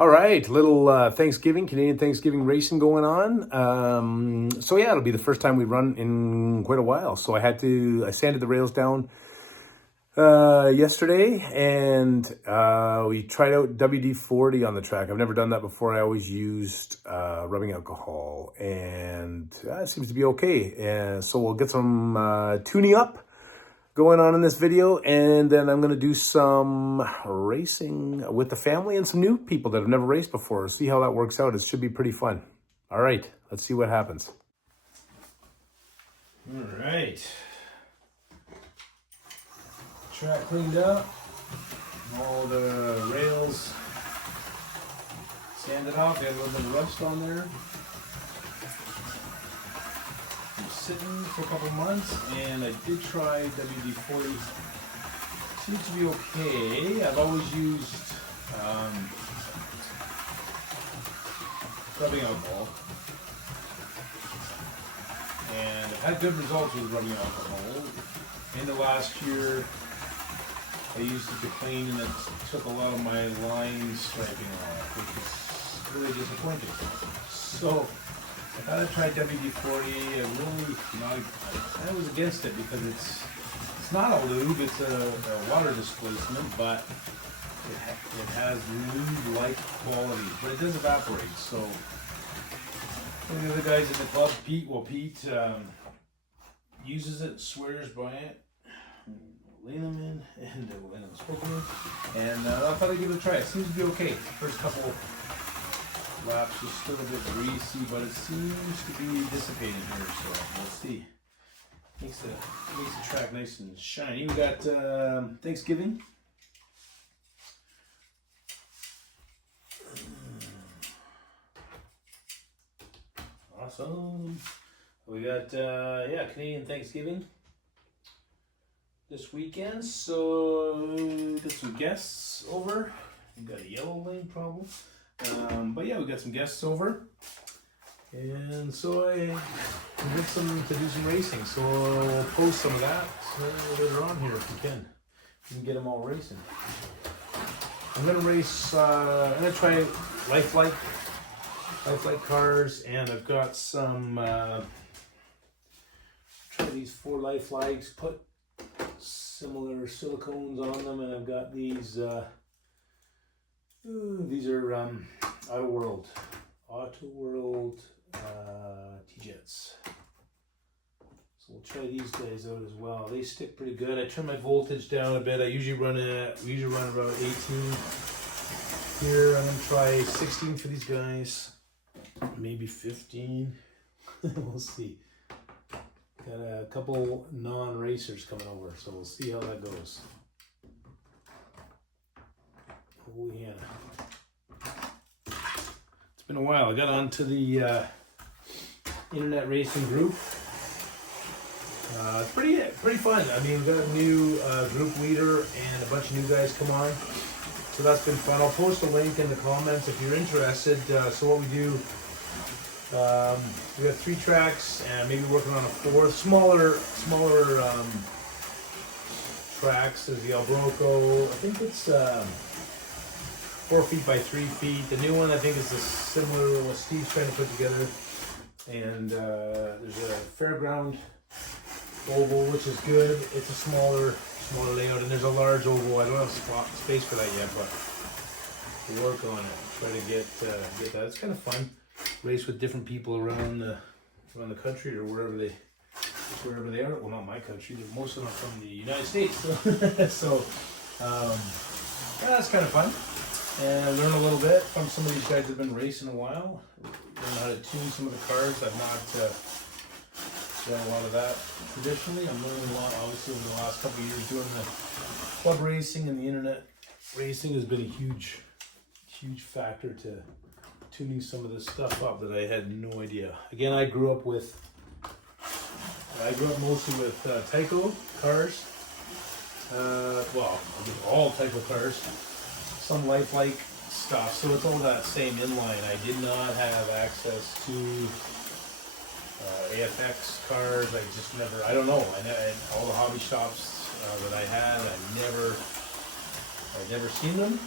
All right, little Thanksgiving, Canadian Thanksgiving racing going on. So yeah, it'll be the first time we run in quite a while. So I sanded the rails down yesterday, and we tried out WD-40 on the track. I've never done that before. I always used rubbing alcohol, and it seems to be okay. And so we'll get some tuning up going on in this video, and then I'm going to do some racing with the family and some new people that have never raced before. See how that works out. It should be pretty fun. All right, let's see what happens. All right. Track cleaned up. All the rails sanded off. They had a little bit of rust on there. Sitting for a couple months, and I did try WD-40. Seems to be okay. I've always used rubbing alcohol, and I've had good results with rubbing alcohol. In the last year, I used it to clean, and it took a lot of my line striping off, which was really disappointing. So I thought I'd try WD-40. I was against it because it's not a lube, it's a water displacement, but it has lube-like quality, but it does evaporate. So one of the other guys in the club, Pete uses it, swears by it. Lehman and Spoken, and I thought I'd give it a try. It seems to be okay. First couple laps is still a bit greasy, but it seems to be dissipating here, so we'll see. Makes the track nice and shiny. We got Thanksgiving. Awesome. We got Canadian Thanksgiving this weekend, so got some guests over. We got a yellow lane problem. But yeah, we got some guests over, and so I convinced them to do some racing. So we'll post some of that later on here if we can. We can get them all racing. I'm gonna race. I'm gonna try LifeLike cars, and I've got some. Try these 4 LifeLikes. Put similar silicones on them, and I've got these. These are Auto World tjets. So we'll try these guys out as well. They stick pretty good. I trim my voltage down a bit. We usually run about 18. Here I'm gonna try 16 for these guys, maybe 15. We'll see. Got a couple non-racers coming over, so we'll see how that goes. Oh yeah. It's been a while. I got onto the internet racing group. It's pretty fun. I mean, we've got a new group leader and a bunch of new guys come on. So that's been fun. I'll post a link in the comments if you're interested. So what we do, we have 3 tracks and maybe working on a 4th. Smaller tracks. There's the Alberta. I think it's 4 feet by 3 feet. The new one I think is similar to what Steve's trying to put together. And there's a fairground oval, which is good. It's a smaller layout, and there's a large oval. I don't have space for that yet, but we'll work on it. Try to get that. It's kind of fun. Race with different people around the country or wherever they are. Well, not my country. Most of them are from the United States. So that's kind of fun. And learn a little bit from some of these guys that have been racing a while. Learn how to tune some of the cars. I've not done a lot of that traditionally. I'm learning a lot, obviously, over the last couple of years doing the club racing, and the internet racing has been a huge factor to tuning some of this stuff up that I had no idea. Again, I grew up mostly with Tyco cars. Well, all Tyco cars. Some LifeLike stuff, so it's all that same inline. I did not have access to AFX cars. I just never, I don't know. All the hobby shops that I had, I never I'd never seen them.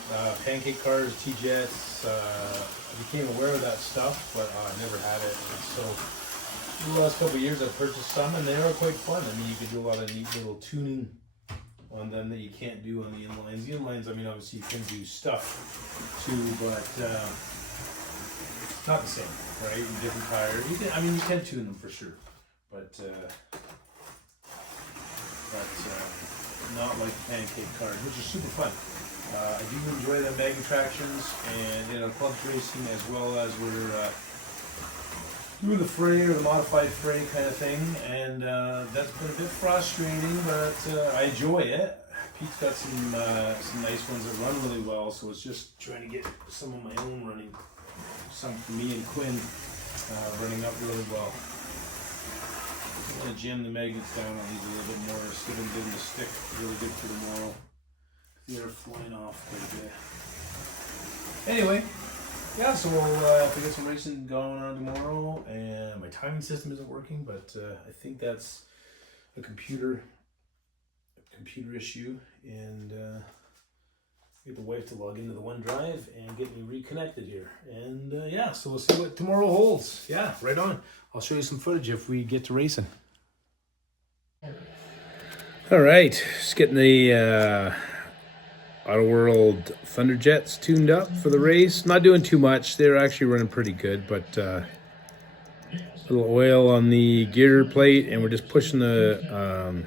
Pancake cars, tjets. I became aware of that stuff, but I never had it. And so in the last couple of years, I've purchased some, and they are quite fun. I mean, you can do a lot of neat little tuning on them that you can't do on the inlines. The inlines, I mean, obviously you can do stuff too, but not the same, right? And different tires. You can, I mean, you can tune them for sure, but not like the pancake cars, which are super fun. I do enjoy the magnet tractions and clubs racing, as well as we're doing the fray or the modified fray kind of thing, and that's been a bit frustrating, but I enjoy it. Pete's got some nice ones that run really well, so it's just trying to get some of my own running, some for me and Quinn running up really well. I'm going to jam the magnets down on these a little bit more, instead of getting the stick really good for tomorrow. They're flying off quite a bit. Anyway, yeah, so we'll have to get some racing going on tomorrow, and my timing system isn't working, but I think that's a computer issue, and get the wife to log into the OneDrive and get me reconnected here. And yeah, so we'll see what tomorrow holds. Yeah, right on. I'll show you some footage if we get to racing. All right, just getting the Auto World Thunder Jets tuned up for the race. Not doing too much. They're actually running pretty good, but a little oil on the gear plate, and we're just pushing the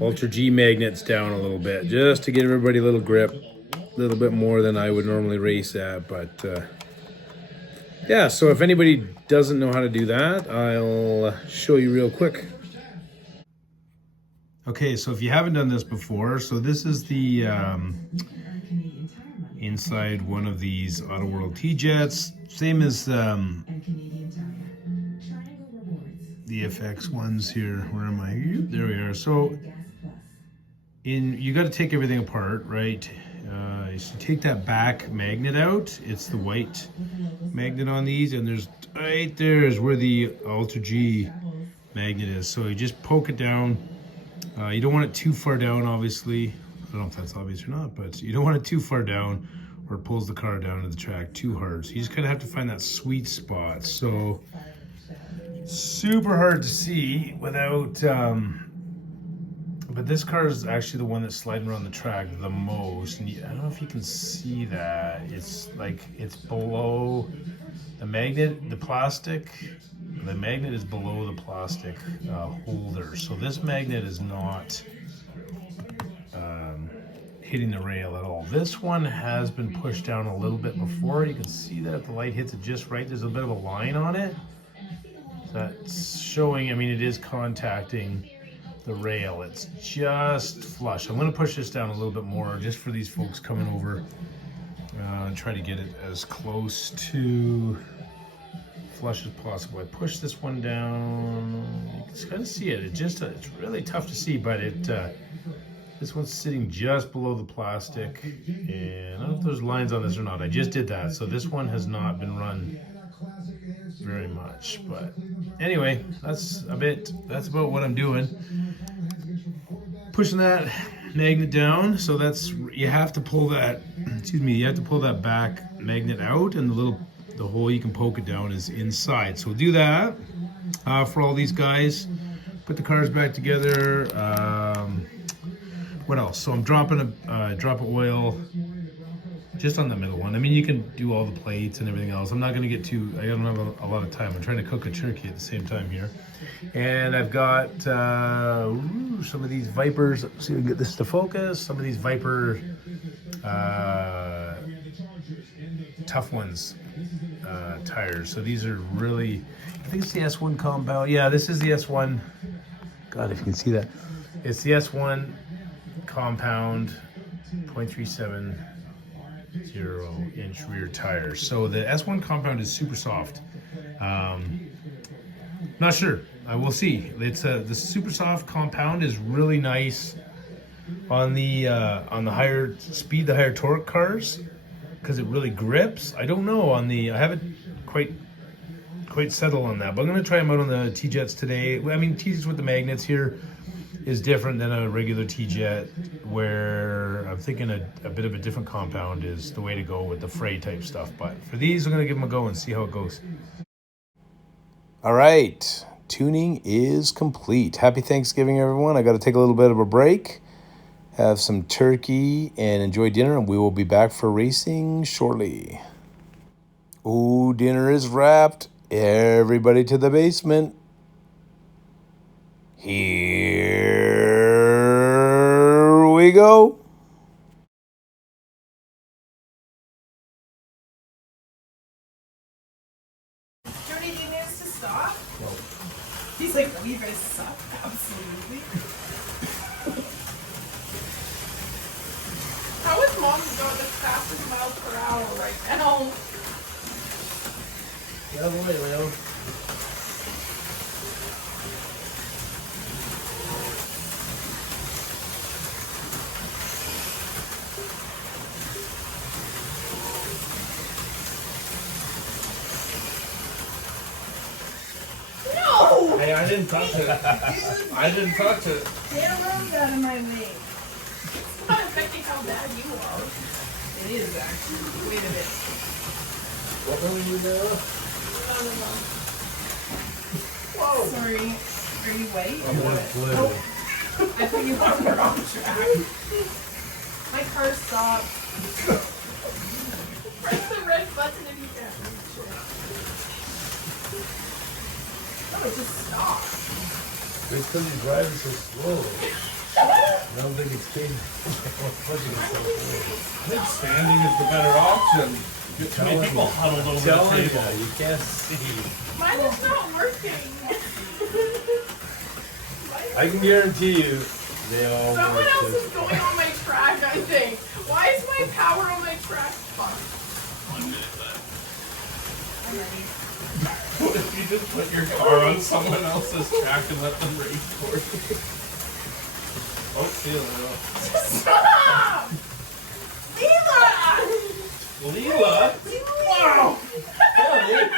Ultra G magnets down a little bit, just to give everybody a little grip, a little bit more than I would normally race at. But yeah, so if anybody doesn't know how to do that, I'll show you real quick. Okay, so if you haven't done this before, so this is the inside one of these Auto World T-Jets, same as the FX ones here. Where am I? There we are. So you got to take everything apart, right? So take that back magnet out. It's the white magnet on these, and there's right there is where the Ultra G magnet is. So you just poke it down. You don't want it too far down, obviously. I don't know if that's obvious or not, but you don't want it too far down, or it pulls the car down to the track too hard. So you just kind of have to find that sweet spot. So super hard to see without, but this car is actually the one that's sliding around the track the most. And I don't know if you can see that. It's like, it's below the magnet, the plastic. The magnet is below the plastic holder. So this magnet is not hitting the rail at all. This one has been pushed down a little bit before. You can see that if the light hits it just right, there's a bit of a line on it. That's showing, I mean, it is contacting the rail. It's just flush. I'm gonna push this down a little bit more just for these folks coming over and try to get it as close to flush as possible. I push this one down. You can kind of see it. It's really tough to see, but this one's sitting just below the plastic, and I don't know if there's lines on this or not. I just did that, so this one has not been run very much. But anyway, that's about what I'm doing. Pushing that magnet down. So you have to pull that. Excuse me. You have to pull that back magnet out, and the hole you can poke it down is inside. So we'll do that for all these guys. Put the cars back together. What else? So I'm dropping a drop of oil just on the middle one. I mean, you can do all the plates and everything else. I'm not going to get too, I don't have a lot of time. I'm trying to cook a turkey at the same time here. And I've got some of these Vipers. See if we can get this to focus. Some of these Viper tough ones tires. So these are really, I think it's the S1 compound. Yeah, this is the S1. God, if you can see that. It's the S1 compound 0.37 0-inch rear tires. So the S1 compound is super soft. Not sure. I will see. It's the super soft compound is really nice on the higher speed, the higher torque cars, because it really grips. I don't know on the. I haven't quite settled on that, but I'm gonna try them out on the T-Jets today. I mean, T-Jets with the magnets here. is different than a regular T-Jet, where I'm thinking a bit of a different compound is the way to go with the fray type stuff. But for these, I'm going to give them a go and see how it goes. All right, tuning is complete. Happy Thanksgiving, everyone. I got to take a little bit of a break, have some turkey, and enjoy dinner, and we will be back for racing shortly. Ooh, dinner is wrapped. Everybody to the basement. Here we go. Jody, do you need us to stop? No. He's like, oh, you guys suck. Absolutely. How is mom going the fastest miles per hour right now? Yeah, boy, Leo. No! Hey, I didn't touch it. I didn't touch it. Get a road out of my way. It's not affecting how bad you are. It is actually. Wait a minute. What were you doing? No. Whoa. Sorry. Are you white? I'm blue. Oh. I put you on the wrong track. My car stopped. Press the red button if you can. Oh, it just stopped. It's because he's driving so slowly. I don't think it's capable of pushing it so slowly. I think standing is the better option. Get too many people huddled over the table. You can't see. Mine is not working. I can guarantee you they all Someone work else this is going on my track, I think. Why is my power on my track fucked? 1 minute left. I'm ready. What if you just put your car on someone else's track and let them race for you? Oh, see you later. Stop! Leela! Leela? Wow! Kelly?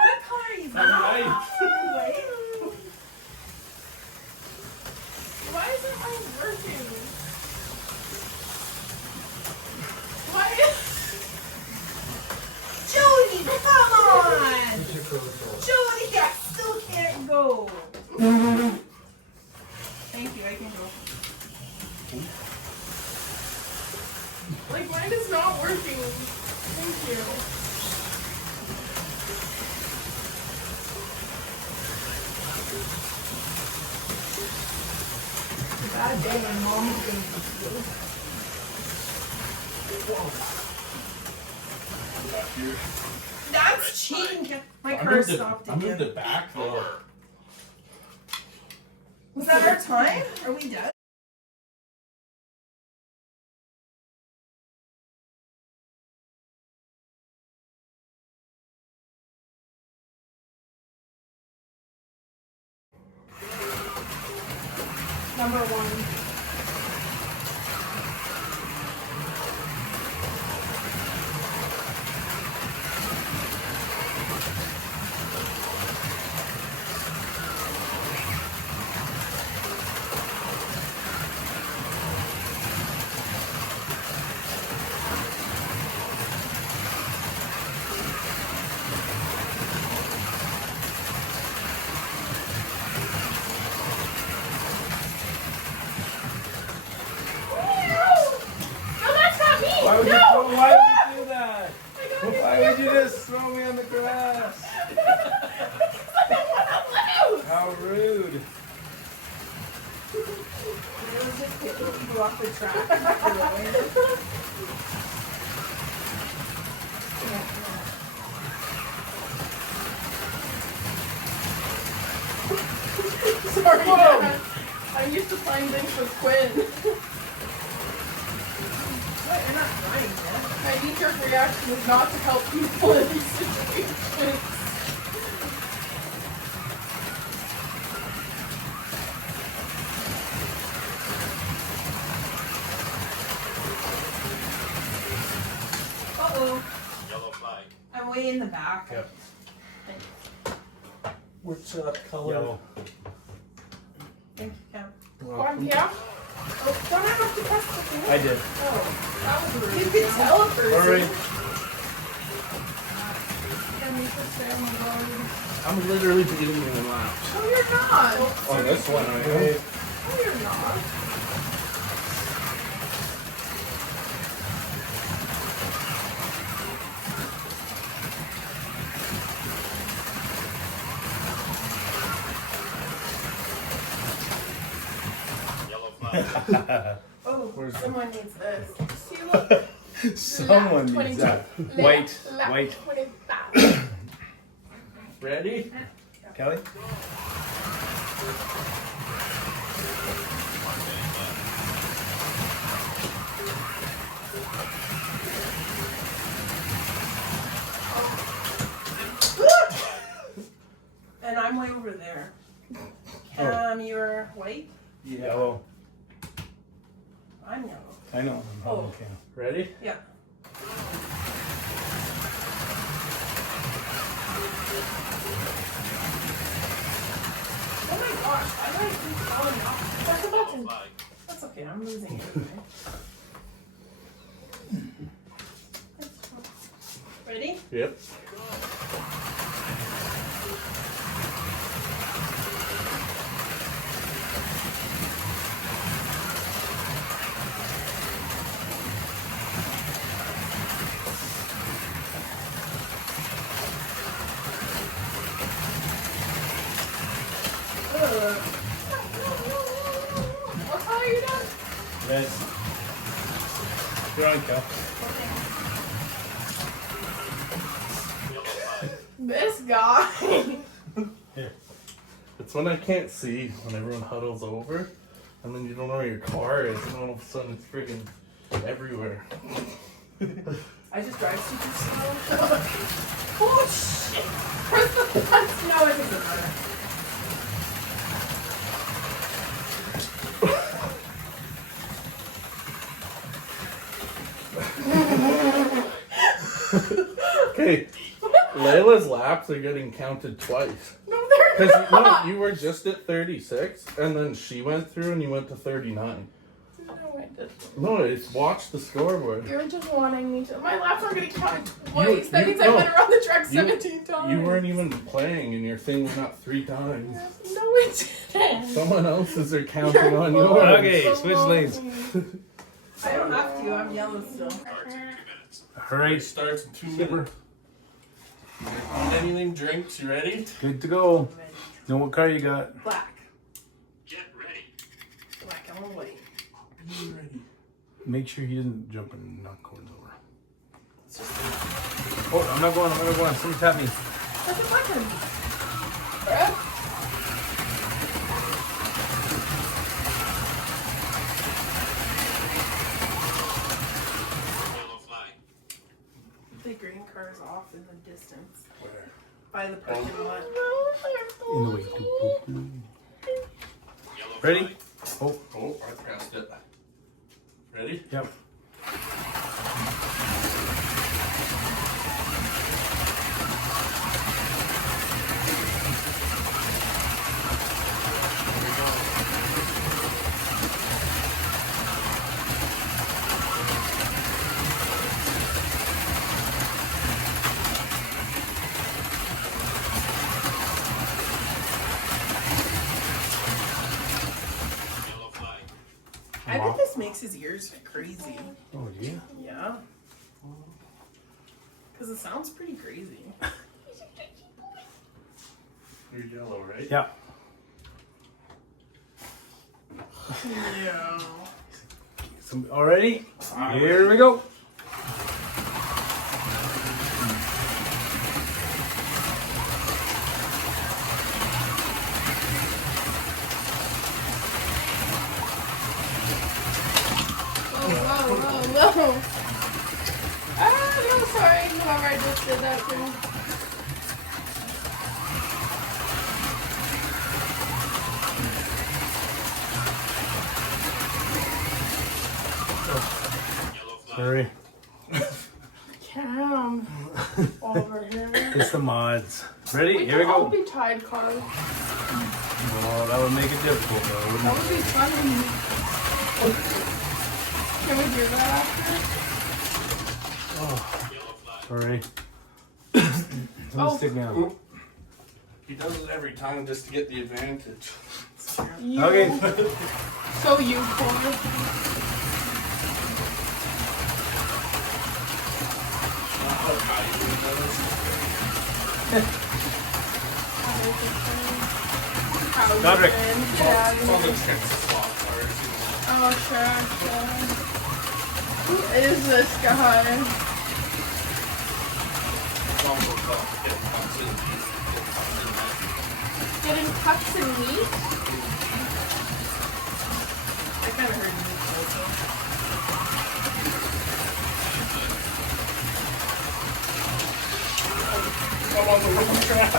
What color are you? I'm White. Why isn't mine working? Why is... Jody, come on! Jody, I still can't go. Thank you, I can go. Like, mine is not working. Thank you. Bad day, my mom is going to be That's cheating. My car stopped I moved again. it back though. Was that our time? Are we done? Number 1. Why would you do that? Why would you just throw me on the grass? How rude. It was just kicking people off the track. Sorry, Dad. I'm used to playing things with Quinn. What? You're not trying, Dad. My knee-jerk reaction is not to help people in these situations. Uh-oh. Yellow flag. I'm way in the back. Yep. Which color? Yellow. Thank you, Cam. Welcome. Yeah? Oh, don't I have to press the thing? I did. Oh, that was rude. You can tell a person. All right. Can you just stay on the road? I'm literally beating you in laps. No, you're not. On this one, I am. No, you're not. Oh, someone needs this. See, look. Someone Lap needs that. 22. Wait, Lap wait. 25. Ready? Kelly? And I'm way over there. Cam, you're white? Yellow. I'm yellow. I know. I'm Oh. okay. Ready? Yeah. Oh my gosh, I like keep falling off. Press the button. That's okay, I'm losing it anyway. Ready? Yep. What color are you done? Red. You're on, Kel. This guy. Here. It's when I can't see when everyone huddles over, and then you don't know where your car is, and all of a sudden it's freaking everywhere. I just drive super slow. Oh shit! Press the button. No, it doesn't matter. Okay, Layla's laps are getting counted twice. No, they're Because not. you were just at 36, and then she went through and you went to 39. No, I didn't. No, it's watch the scoreboard. You're just wanting me to. My laps aren't going to count twice. That you- means no. I've been around the track You- 17 times. You weren't even playing, and your thing went up 3 times. No, it didn't. Someone else's are counting You're on full yours. of Okay, switch lanes. baloney. I don't have to. I'm yellow still. All right. Starts in 2 minutes. Anything drinks, you ready? Good to go. Know what car you got? Black. Get ready. Black and white. You ready? Make sure he doesn't jump and knock corns over. Oh, I'm not going. I'm not going. Someone tap me. Press the button. Brad? Yellow flag. The green car is off in the distance. Where? By the parking lot. In the way. Boop, boop, boop. Yellow Ready? flag. Oh, Oh, I pressed it. Ready? yep. Yellow flag. I bet this makes his ears crazy. Oh, yeah. Yeah. Because it sounds pretty crazy. You're yellow, right? Yeah. Yeah. Already? Here we go. Whoa. Ah, no, sorry. Whoever I just did that to. Yellow flag. Sorry. Cam. Over here. It's the mods. Ready? We Here we can all go. be tied, Carl. Well, that would make it difficult, though, That wouldn't would be fun when you... Can we do that after? Yellow flag. Sorry. Oh. Stick me out. He does it every time just to get the advantage. You. Okay. So you pull your... Godric. All the Texas spots are. Oh, sure. Who is this guy? Getting cuts and meat? I kind of heard meat also. I'm on the wrong track.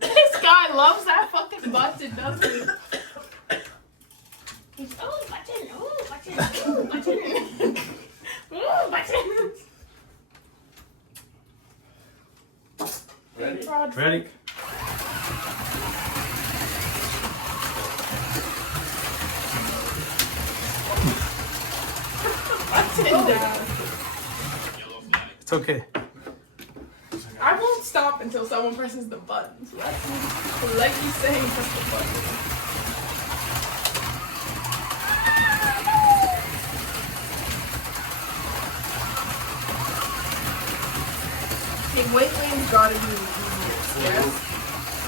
This guy loves that fucking button, doesn't he? He's, oh, button, oh, button, oh, button. Oh, button. Ready? Ready? Button down. Yellow flag. It's okay. I won't stop until someone presses the button. So that's like you saying, press the button. Okay, white lane's gotta be the easiest, yes?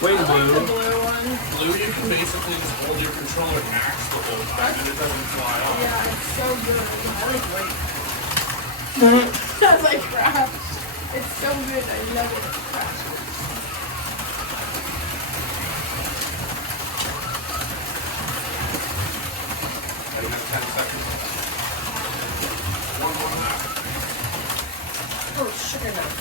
Wait, I like the blue. blue one. Blue, you can basically just hold your controller max the whole time and it doesn't fly off. Yeah, it's so good. I like white. That's like crap. It's so good. I love it. Crap. I have 10 seconds. One more lap. Oh, sugar nuts.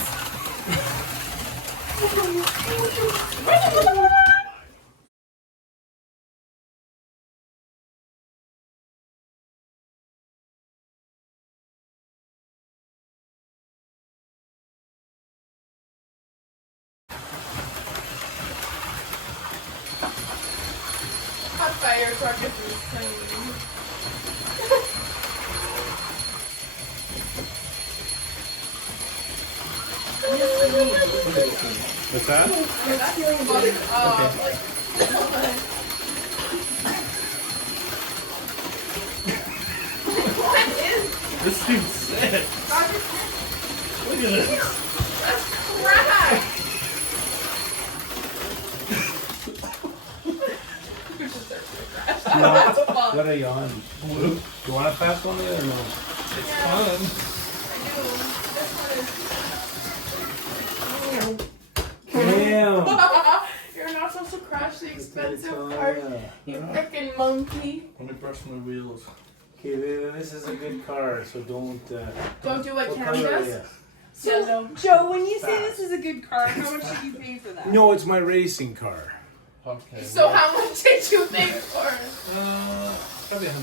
Hot fire truck is insane. What's that? That's feeling what is This thing's sick. Look at this. that's crap? You should start to crash. That's fun. What are you on? Blue. You want to pass on it or no? It's Yeah. fun. Damn. You're not supposed to crash the expensive Oh, car. yeah. You frickin' monkey. Let me brush my wheels. Okay, this is a good car, so don't. Don't do what what Cam color are does. you? Yellow. Joe, when you say this is a good car, how much did you pay for that? No, it's my racing car. Okay. So how much did you pay for it? Probably $100.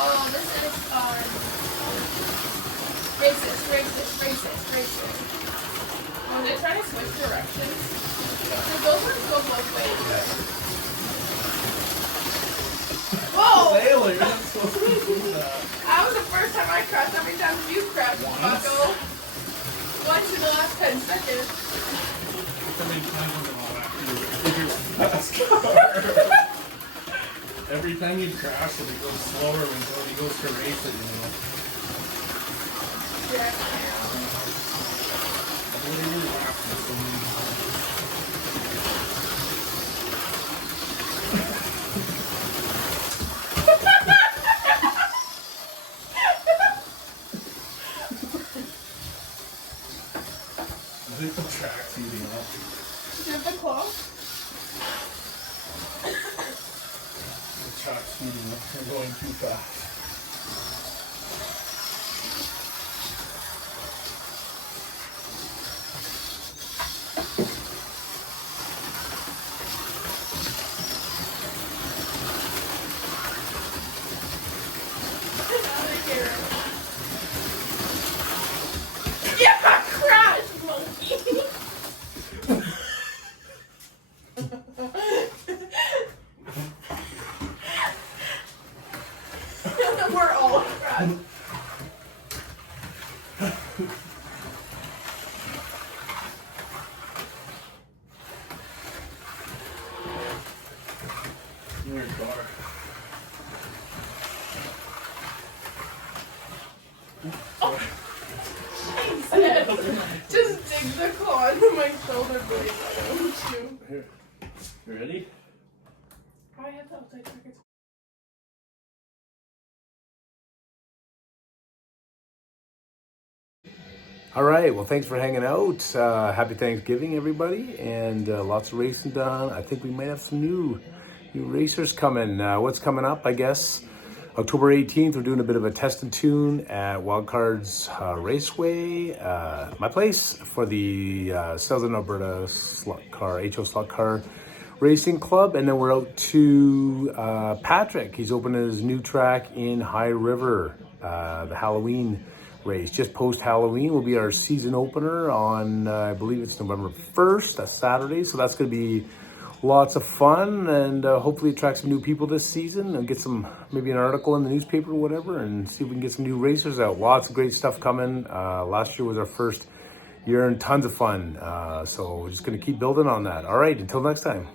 Oh, this is racist. Oh, they're trying to switch directions. So those ones go both ways. Whoa! Taylor, you're not supposed to do that. That was the first time I crashed. Every time you crashed, bucko. Once in the last 10 seconds. How many times am I on after you NASCAR? Every time you crash it, it goes slower when he goes to race it, you know. Yeah. What are you laughing so many times? I think the track's heating up. Do you have the clock? The track's heating up. We're going too fast. Your car. Just dig the claw into my shoulder blade. I don't you. Here. You ready? I had that like seconds. All right, well, thanks for hanging out. Happy Thanksgiving, everybody, and lots of racing done. I think we might have some new racers coming. What's coming up, I guess? October 18th, we're doing a bit of a test and tune at WildCards Raceway, my place, for the Southern Alberta slot car, HO slot car racing club. And then we're out to Patrick. He's opening his new track in High River, the Halloween race. Just post-Halloween will be our season opener on, I believe it's November 1st, that's Saturday. So that's going to be lots of fun, and hopefully attract some new people this season and get some, maybe an article in the newspaper or whatever, and see if we can get some new racers out. Lots of great stuff coming. Last year was our first year and tons of fun. So we're just going to keep building on that. All right, until next time.